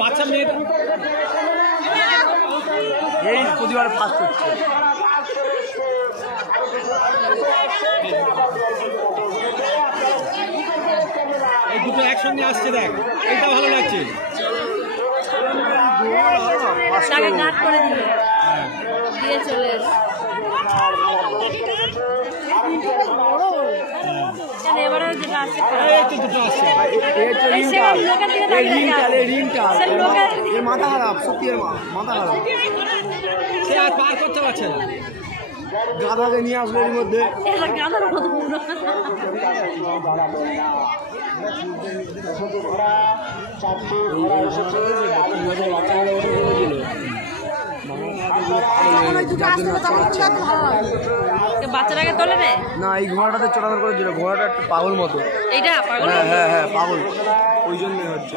বাচ্চা মেয়ে এই প্রতিবার ফার্স্ট হচ্ছে। এই দুটো একসঙ্গে আসছে, দেখ এটা ভালো লাগছে। মাথা খারাপ, সত্যি মাথা খারাপ, সে আর পার করতে পারছে না। গাধাকে নিয়ে আসলো এর মধ্যে। বাচ্চাটাকে তোলে না, এই ঘোড়াটাতে চড়ানোর করে দিল। ঘোড়াটা একটা পাগল মতো। এইটা পাগল, হ্যাঁ হ্যাঁ পাগল, ওই জন্যই হচ্ছে।